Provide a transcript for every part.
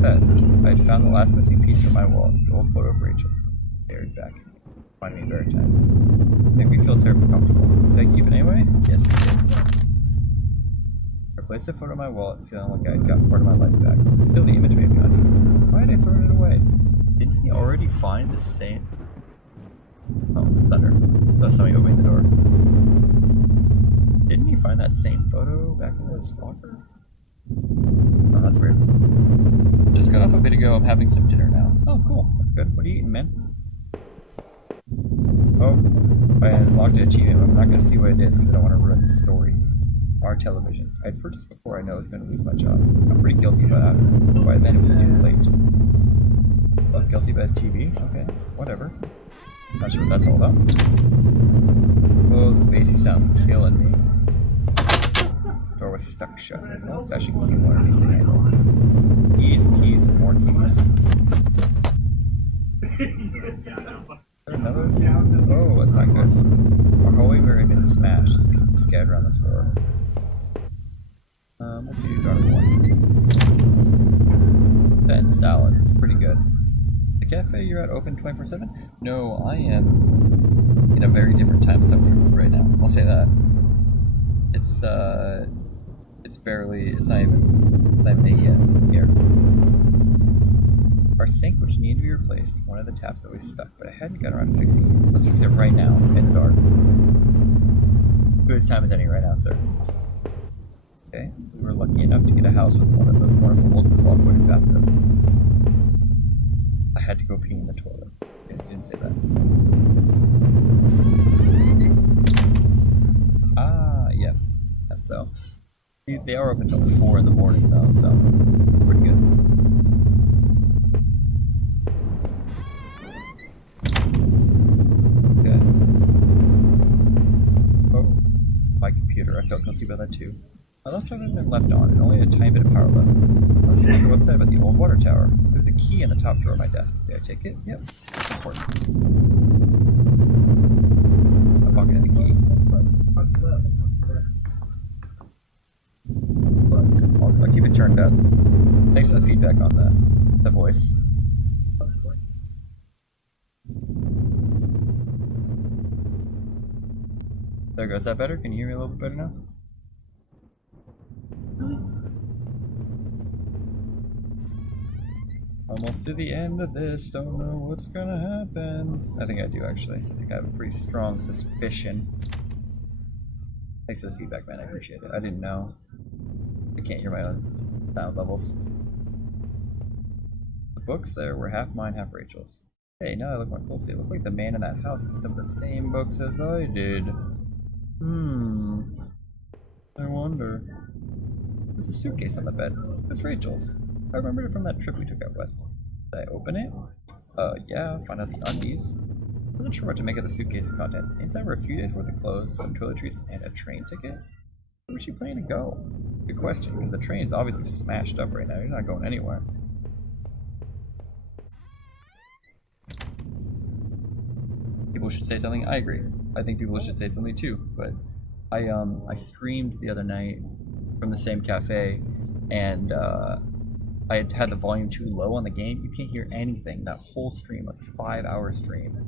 said, I had found the last missing piece from my wallet, the old photo of Rachel. Buried back. Finding me very times. Make me feel terribly comfortable. Did I keep it anyway? Yes, I did. I placed the photo in my wallet, feeling like I had got part of my life back. Still, the image made me uneasy. Why had I thrown it away? Didn't he already find the same... Oh, it's thunder. That's somebody opening the door. Didn't he find that same photo back in his locker? Oh, that's weird. Just got off a bit ago. I'm having some dinner now. Oh, cool. That's good. What are you eating, man? Oh, I unlocked an achievement. I'm not going to see what it is because I don't want to ruin the story. Our television. I had purchased before I know I was going to lose my job. I'm pretty guilty about it. By then it was too late. Oh, guilty by his TV? Okay, whatever. Not sure what that's all about. Oh, this Spacey sounds killing me. Door was stuck shut. Oh, flashing key one underneath the handle. Keys, keys, and more keys. Another? Oh, that's not good. Our hallway mirror had been smashed. There's pieces scattered around the floor. What do you got one? Then salad. It's pretty good. The cafe you're at open 24/7? No, I am in a very different time zone right now. I'll say that. It's not even 8 yet here. Our sink, which needed to be replaced, one of the taps always stuck, but I hadn't gotten around to fixing it. Let's fix it right now, in the dark. Whose time is any right now, sir? Okay, we were lucky enough to get a house with one of those wonderful old claw-footed bathtubs. I had to go pee in the toilet. Okay, you didn't say that. Ah, yeah, that's so. They are open until 4 in the morning, though, so pretty good. Okay. Oh, my computer. I felt guilty about that too. My laptop had been left on, and only had a tiny bit of power left. I was reading a website about the old water tower. There was a key in the top drawer of my desk. Did I take it? Yep. Of course. I'm pocketing the key. I'll keep it turned up. Thanks for the feedback on the voice. There goes. Is that better? Can you hear me a little bit better now? Almost to the end of this, don't know what's gonna happen. I think I do, actually. I think I have a pretty strong suspicion. Thanks for the feedback, man, I appreciate it. I didn't know. I can't hear my own sound levels. The books there were half mine, half Rachel's. Hey, now I look more closely, it looked like the man in that house had some of the same books as I did. I wonder. There's a suitcase on the bed. It's Rachel's. I remembered it from that trip we took out west. Did I open it? Yeah, find out the undies. I wasn't sure what to make of the suitcase's contents. Inside were a few days worth of clothes, some toiletries, and a train ticket. Where was she planning to go? Good question, because the train's obviously smashed up right now. You're not going anywhere. People should say something. I agree. I think people should say something too, but I streamed the other night from the same cafe, and I had the volume too low on the game. You can't hear anything. That whole stream, like 5-hour stream,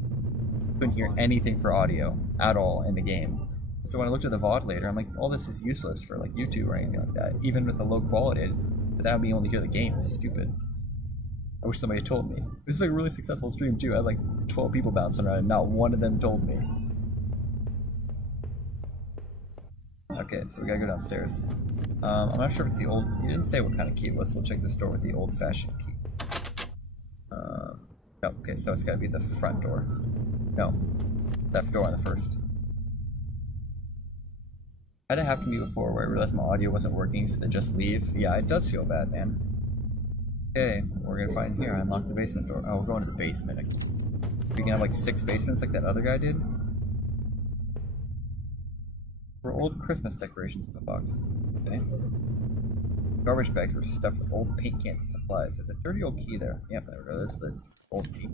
couldn't hear anything for audio at all in the game. So when I looked at the VOD later, I'm like, all this is useless for like YouTube or anything like that. Even with the low quality, without me only hear the game is stupid. I wish somebody had told me. This is like a really successful stream too. I had like 12 people bouncing around and not one of them told me. Okay, so we gotta go downstairs. I'm not sure if it's the old... You didn't say what kind of key it was. We'll check this door with the old-fashioned key. No, okay, so it's gotta be the front door. No, that door on the first. Had it happen to me before where I realized my audio wasn't working, so then just leave. Yeah, it does feel bad, man. Okay, we're gonna find here. I unlocked the basement door. Oh, we're going to the basement. We can have like 6 basements like that other guy did. There were old Christmas decorations in the box. Okay. Garbage bags were stuffed with old paint cans and supplies. There's a dirty old key there. Yep, there we go. There's the old key.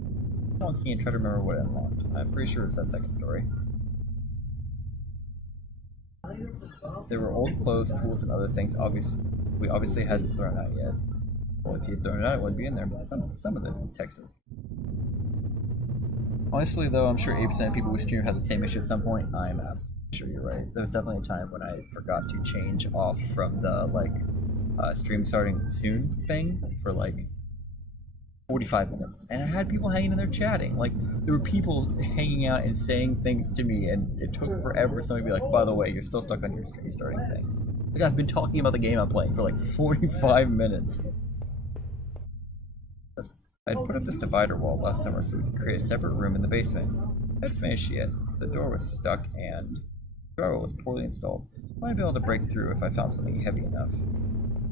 Old key and try to remember what it unlocked. I'm pretty sure it's that second story. There were old clothes, tools, and other things we obviously hadn't thrown out yet. Well, if you'd thrown it out, it wouldn't be in there, but some of the Texans. Honestly, though, I'm sure 80% of people who stream had the same issue at some point. I'm absolutely sure you're right. There was definitely a time when I forgot to change off from the, like, stream starting soon thing for, like, 45 minutes. And I had people hanging in there chatting. Like, there were people hanging out and saying things to me, and it took forever for somebody to be like, by the way, you're still stuck on your stream starting thing. Like, I've been talking about the game I'm playing for, like, 45 minutes. I'd put up this divider wall last summer so we could create a separate room in the basement. I'd finished yet, so the door was stuck and the drywall was poorly installed. I might be able to break through if I found something heavy enough.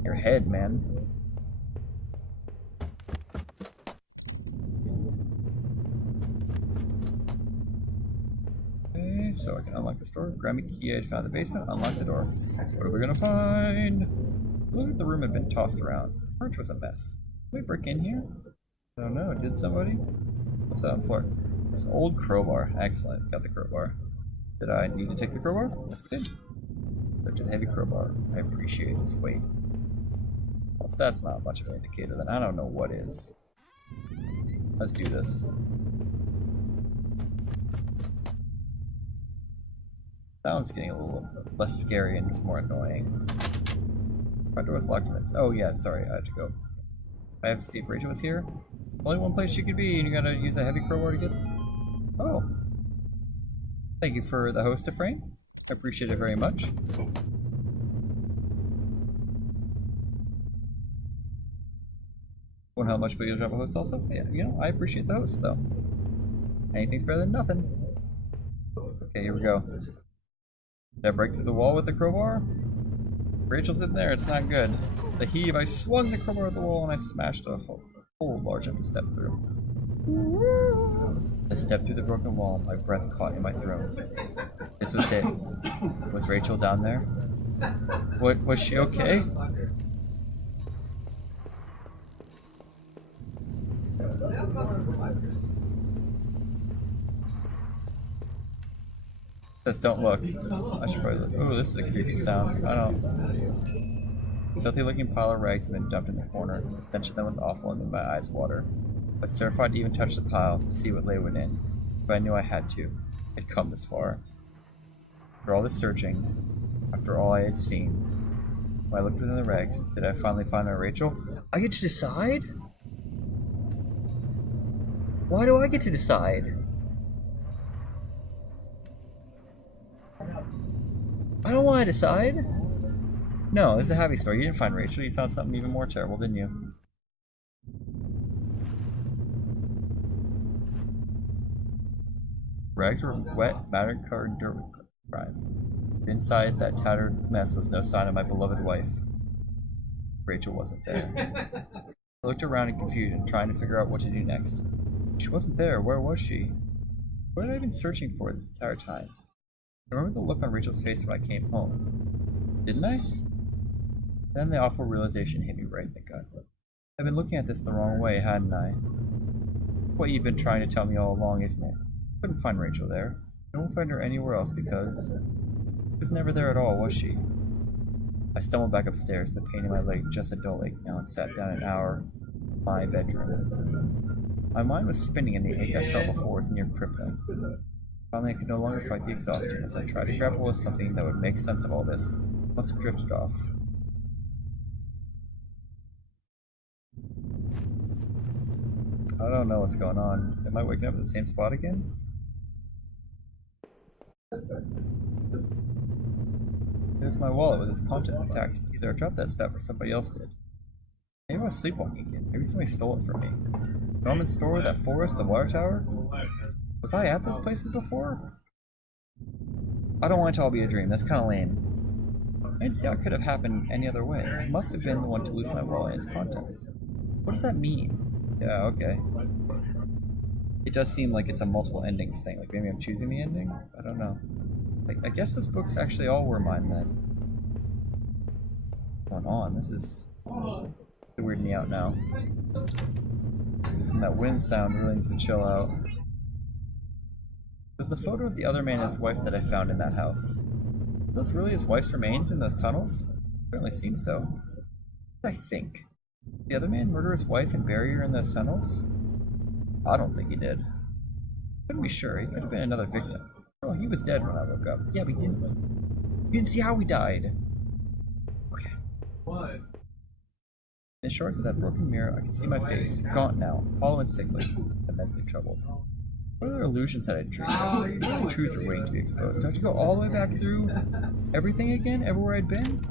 Your head, man. Okay, so I can unlock the door. Grab me key I'd found in the basement, unlock the door. What are we gonna find? Look at the room had been tossed around. The furniture was a mess. Can we break in here? I don't know, did somebody? What's that on the floor? This old crowbar. Excellent, got the crowbar. Did I need to take the crowbar? Yes, I did. Such a heavy crowbar. I appreciate its weight. Well, if that's not much of an indicator, then I don't know what is. Let's do this. Sounds getting a little less scary and just more annoying. Front door was locked. Oh yeah, sorry, I had to go. I have to see if Rachel was here. Only one place she could be, and you gotta use a heavy crowbar to get. Oh. Thank you for the host of frame. I appreciate it very much. Wonder how much, but you'll drop a host also? Yeah, you know, I appreciate the host though. Anything's better than nothing. Okay, here we go. Did I break through the wall with the crowbar? Rachel's in there, it's not good. The heave, I swung the crowbar at the wall and I smashed a hole large enough to step through. I stepped through the broken wall, my breath caught in my throat. This was it. Was Rachel down there? What, was she okay? Just don't look. I should probably look. Ooh, this is a creepy sound. I don't. A filthy looking pile of rags had been dumped in the corner. The stench of them was awful and made my eyes water. I was terrified to even touch the pile to see what lay within, but I knew I had to. I'd come this far. After all this searching, after all I had seen, when I looked within the rags, did I finally find my Rachel? I get to decide? Why do I get to decide? I don't want to decide. No, this is a happy story. You didn't find Rachel. You found something even more terrible, didn't you? Rags were wet, matted, covered dirt with crime. Inside that tattered mess was no sign of my beloved wife. Rachel wasn't there. I looked around in confusion, trying to figure out what to do next. She wasn't there. Where was she? What had I been searching for this entire time? I remember the look on Rachel's face when I came home. Didn't I? Then the awful realization hit me right in the gut. I've been looking at this the wrong way, hadn't I? What you've been trying to tell me all along, isn't it? I couldn't find Rachel there. I won't find her anywhere else because she was never there at all, was she? I stumbled back upstairs, the pain in my leg just a dull ache now, and sat down in my bedroom. My mind was spinning, and the ache I felt before was near crippling. Finally, I could no longer fight the exhaustion as I tried to grapple with something that would make sense of all this. I must have drifted off. I don't know what's going on. Am I waking up at the same spot again? There's my wallet with its contents intact. Either I dropped that stuff or somebody else did. Maybe I was sleepwalking again. Maybe somebody stole it from me. Norman's store, that forest, the water tower? Was I at those places before? I don't want it to all be a dream. That's kind of lame. I didn't see how it could have happened any other way. I must have been the one to lose my wallet and its contents. What does that mean? Yeah, okay. It does seem like it's a multiple endings thing. Like maybe I'm choosing the ending? I don't know. Like, I guess those books actually all were mine then. What's going on? This is weirding me out now. And that wind sound really needs to chill out. There's the photo of the other man and his wife that I found in that house. Are those really his wife's remains in those tunnels? Certainly seems so. I think. The other man murder his wife and bury her in those tunnels? I don't think he did. Couldn't be sure. He could have been another victim. Oh, he was dead when I woke up. Yeah, we didn't. You didn't see how he died. Okay. What? In the shards of that broken mirror, I can see my face, gaunt now, hollow and sickly, immensely troubled. What other illusions had I dreamed? What other truths were waiting to be exposed? Do I have to go all the way back through everything again, everywhere I'd been?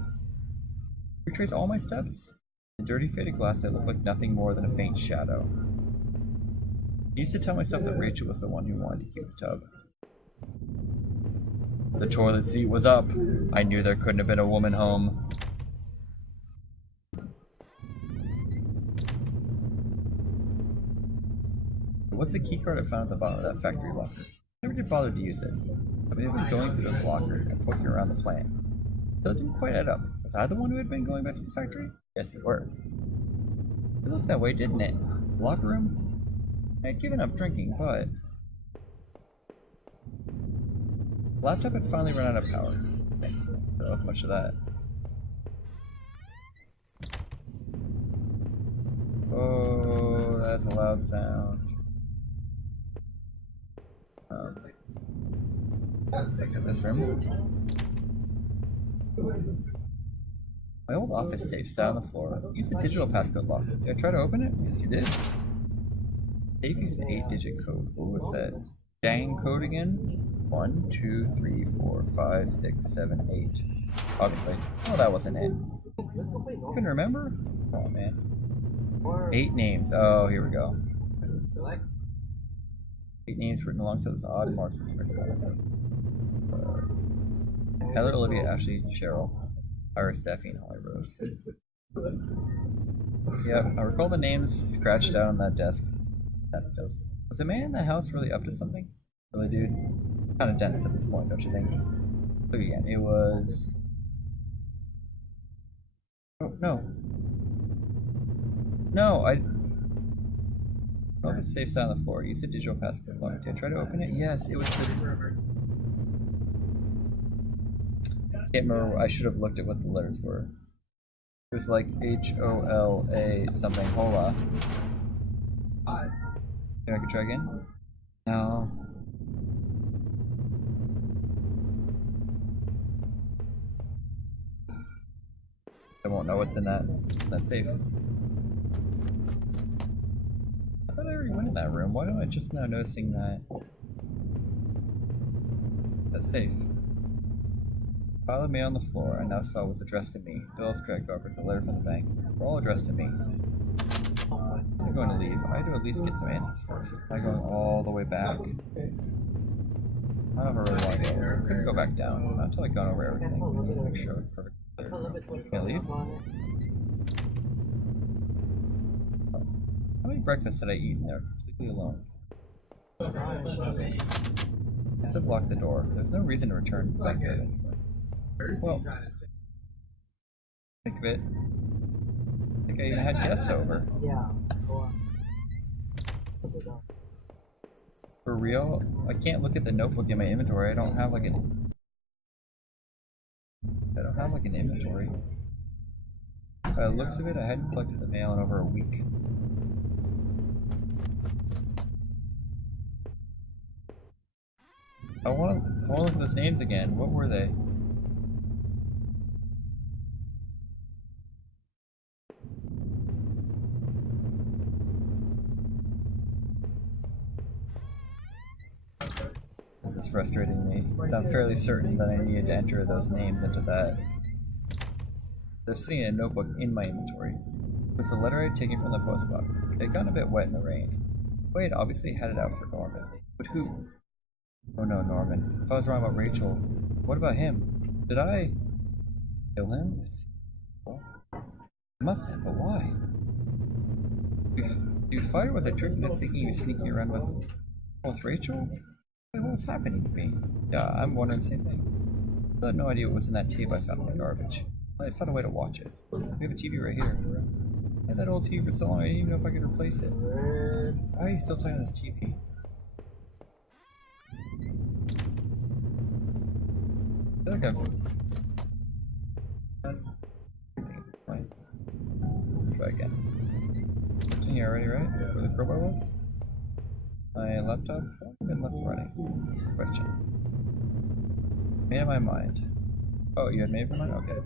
Retrace all my steps? In dirty faded glass, I looked like nothing more than a faint shadow. I used to tell myself that Rachel was the one who wanted to keep the tub. The toilet seat was up. I knew there couldn't have been a woman home. What's the keycard I found at the bottom of that factory locker? I never did bother to use it. I mean, I've been going through those lockers and poking around the plant. Still didn't quite add up. Was I the one who had been going back to the factory? Yes, you were. It looked that way, didn't it? Locker room? I had given up drinking, but... The laptop had finally run out of power. I don't know much of that. Oh, that's a loud sound. Back in this room. My old office safe sat on the floor. Use the digital passcode lock. Did I try to open it? Yes, you did. Safe used an 8-digit code. What was that? Dang code again? 1, 2, 3, 4, 5, 6, 7, 8. Obviously. Oh, that wasn't it. Couldn't remember? Oh man. 8 names. Oh, here we go. 8 names written alongside those odd marks. Heather, Olivia, Ashley, Cheryl, Iris, Daphne, and Holly Rose. Yep, I recall the names scratched out on that desk. That's toast. Was the man in the house really up to something? Really, dude? Kind of dense at this point, don't you think? Look again. It was. Oh no. No, I. Oh, the safe side on the floor. Use the digital passcode lock. Did I try to open it? Yes, it was the. Can't remember. I should have looked at what the letters were. It was like HOLA something. Hola. Think I could try again? No. I won't know what's in that safe. I thought I already went in that room. Why am I just now noticing that safe? Pile of mail on the floor I now saw was addressed to me. Bills, credit cards, a letter from the bank. They're all addressed to me. I'm going to leave. I had to at least get some answers first. Am I going all the way back? I don't really want to go. I couldn't go back down. Not until I got over everything. I need to make sure it's perfect. Can I leave? How many breakfasts did I eat in there completely alone? I still locked the door. There's no reason to return back there. Well, think of it. I think I even had guests over. For real? I can't look at the notebook in my inventory. I don't have like an inventory. By the looks of it, I hadn't collected the mail in over a week. I want to look at those names again. What were they? This is frustrating me, because I'm fairly certain that I needed to enter those names into that. They're sitting in a notebook in my inventory. It was the letter I had taken from the postbox. It had gotten a bit wet in the rain. I had obviously had it out for Norman. But who? Oh no, Norman. If I was wrong about Rachel, what about him? Did I kill him? I must have, but why? You fired with a trick into thinking you were sneaking around with Rachel? What was happening to me? Yeah, I'm wondering the same thing. I had no idea what was in that tape I found in the garbage. I found a way to watch it. We have a TV right here. I had that old TV for so long I didn't even know if I could replace it. Why are you still talking on this TV? I feel like I've... Try again. already, right? Where the crowbar was? My laptop been left running. Question. Made up my mind. Oh, you had made up your mind? Okay.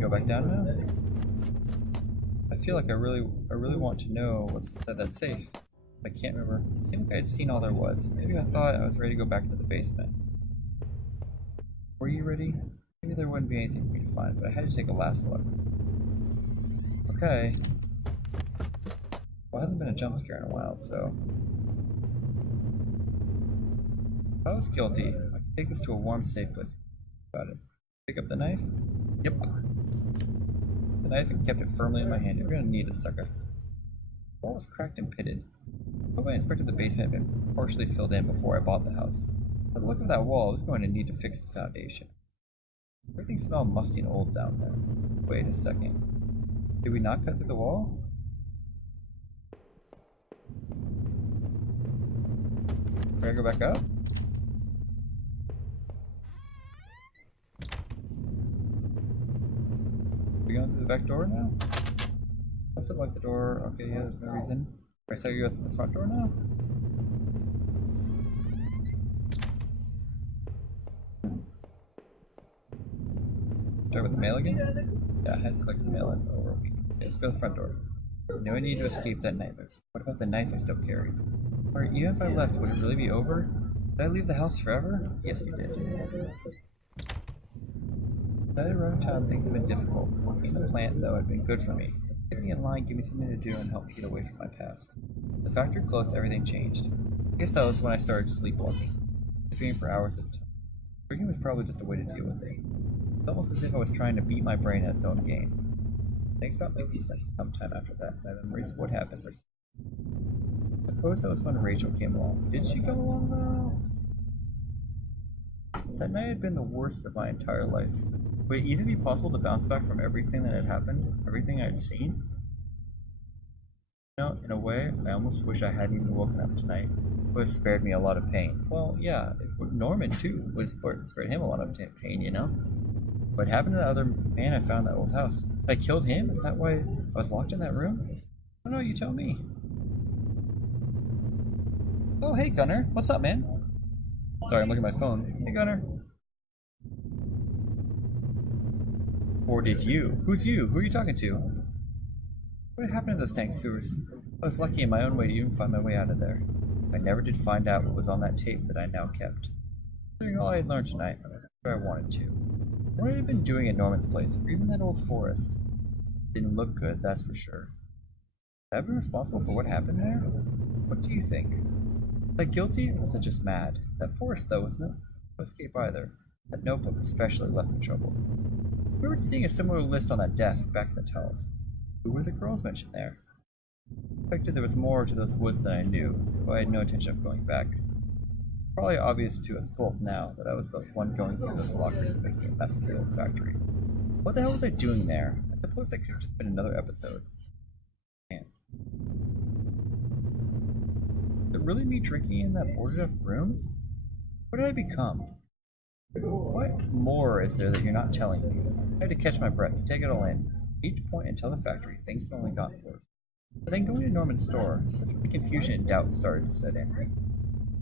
Go back down now? I feel like I really want to know what's inside that safe. I can't remember. It seemed like I had seen all there was. Maybe I thought I was ready to go back to the basement. Were you ready? Maybe there wouldn't be anything for me to find, but I had to take a last look. Okay. Well, it hasn't been a jump scare in a while, so... If I was guilty, I could take this to a warm, safe place. About it. Pick up the knife? Yep. The knife and kept it firmly in my hand. You're gonna need it, sucker. The wall was cracked and pitted. I hope I inspected the basement had been partially filled in before I bought the house. By the look of that wall, I was going to need to fix the foundation. Everything smelled musty and old down there. Wait a second. Did we not cut through the wall? Can I go back up? Are we going through the back door now? Must have locked the door. Okay, yeah, there's no reason. Alright, so you go through the front door now? Start with the mail again? Yeah, I had to click the mail in over a week. Okay, let's go to the front door. I know I need to escape that nightmare. What about the knife I still carry? Alright, even if I left, would it really be over? Did I leave the house forever? Yes, you did. Decided around town things have been difficult. Working in the plant, though, had been good for me. Kept me in line, gave me something to do, and helped me get away from my past. The factory closed, everything changed. I guess that was when I started sleepwalking. Sleeping for hours at a time. Drinking was probably just a way to deal with it. It's almost as if I was trying to beat my brain at its own game. Things stopped making sense sometime after that. My memories of what happened were... I suppose that was when Rachel came along. Did she come along though? That night had been the worst of my entire life. Would it even be possible to bounce back from everything that had happened? Everything I had seen? You know, in a way, I almost wish I hadn't even woken up tonight. It would have spared me a lot of pain. Well, yeah, Norman too would have spared him a lot of pain, you know? What happened to that other man I found in that old house? I killed him? Is that why I was locked in that room? I don't know, you tell me. Oh, hey Gunnar. What's up, man? Sorry, I'm looking at my phone. Hey Gunnar. Or did you? Who's you? Who are you talking to? What happened to those tank sewers? I was lucky in my own way to even find my way out of there. I never did find out what was on that tape that I now kept. Considering all I had learned tonight, I was where I wanted to. What had I been doing at Norman's place, or even that old forest? Didn't look good, that's for sure. Have I been responsible for what happened there? What do you think? Was I guilty, or was I just mad? That forest, though, was no escape either. That notebook especially left me trouble. I remembered seeing a similar list on that desk back in the tunnels. Who were the girls mentioned there? I suspected there was more to those woods than I knew, though I had no intention of going back. Probably obvious to us both now that I was the one going through those lockers and making a mess of the old factory. What the hell was I doing there? I suppose that could have just been another episode. Man. Is it really me drinking in that boarded up room? What did I become? What more is there that you're not telling me? I had to catch my breath, to take it all in. At each point until the factory, things had only gotten worse. But then going to Norman's store, that's when confusion and doubt started to set in.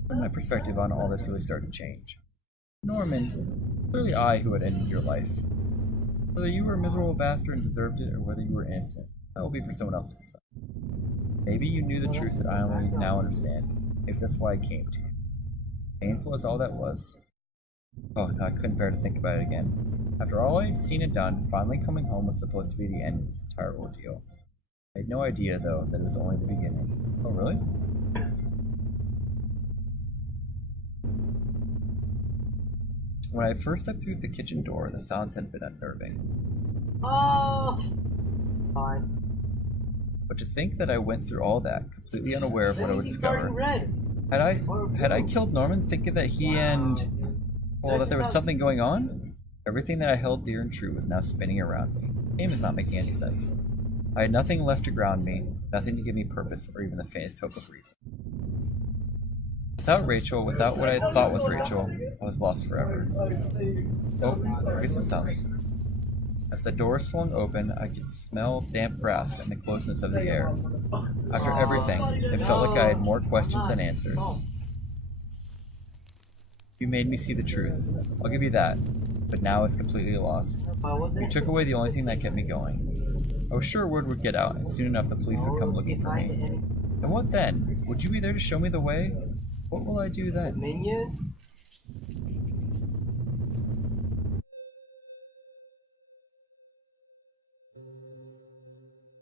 When my perspective on all this really started to change. Norman, clearly I who had ended your life. Whether you were a miserable bastard and deserved it, or whether you were innocent, that will be for someone else to decide. Maybe you knew the truth that I only now understand. Maybe that's why I came to you. Painful as all that was. Oh, no, I couldn't bear to think about it again. After all I had seen and done, finally coming home was supposed to be the end of this entire ordeal. I had no idea, though, that it was only the beginning. Oh, really? When I first stepped through the kitchen door, the sounds had been unnerving. Oh! Fine. But to think that I went through all that, completely unaware of what I would discover. Red. Had I killed Norman thinking that he and... well, that there was something going on? Everything that I held dear and true was now spinning around me. The game is not making any sense. I had nothing left to ground me, nothing to give me purpose or even the faintest hope of reason. Without Rachel, without what I thought was Rachel, I was lost forever. Oh, I guess it sounds. As the door swung open, I could smell damp grass and the closeness of the air. After everything, it felt like I had more questions than answers. You made me see the truth. I'll give you that. But now it's completely lost. You took away the only thing that kept me going. I was sure word would get out, and soon enough the police would come looking for me. And what then? Would you be there to show me the way? What will I do then? Minions?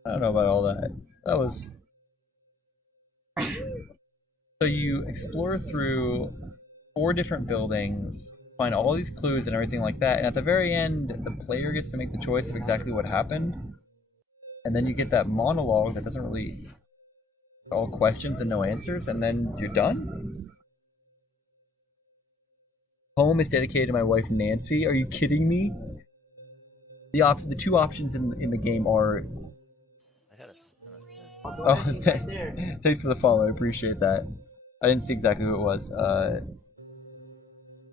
I don't know about all that. That was... So you explore through 4 different buildings, find all these clues and everything like that, and at the very end, the player gets to make the choice of exactly what happened, and then you get that monologue that doesn't really... all questions and no answers, and then you're done? Home is dedicated to my wife Nancy. Are you kidding me? The 2 options in the game are... Oh, thanks for the follow. I appreciate that. I didn't see exactly who it was.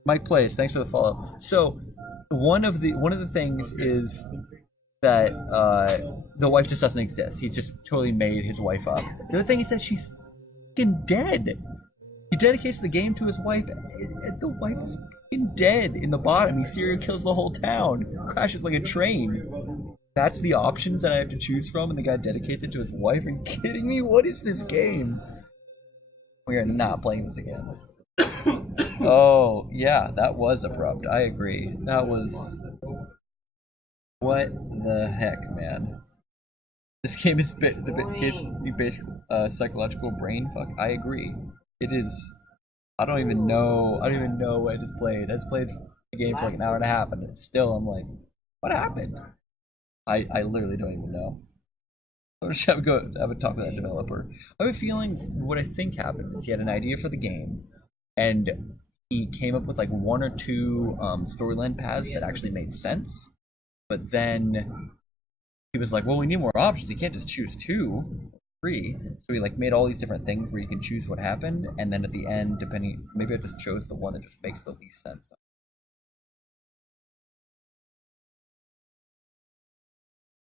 Mike Plays, thanks for the follow. So, one of the things is that the wife just doesn't exist. He's just totally made his wife up. The other thing is that she's fucking dead. He dedicates the game to his wife, and the wife is fucking dead in the bottom. He serial kills the whole town. Crashes like a train. That's the options that I have to choose from, and the guy dedicates it to his wife? Are you kidding me? What is this game? We are not playing this again. Oh, yeah, that was abrupt. I agree. That was... What the heck, man? This game is basic psychological brain fuck. I agree. It is... I don't even know what I just played. I just played the game for like an hour and a half, and still I'm like, what happened? I literally don't even know. I'm just have a talk with that developer. I have a feeling what I think happened is he had an idea for the game, and he came up with like 1 or 2 storyline paths that actually made sense. But then he was like, well, we need more options. You can't just choose 2, 3. So he like made all these different things where you can choose what happened, and then at the end, depending, maybe I just chose the one that just makes the least sense.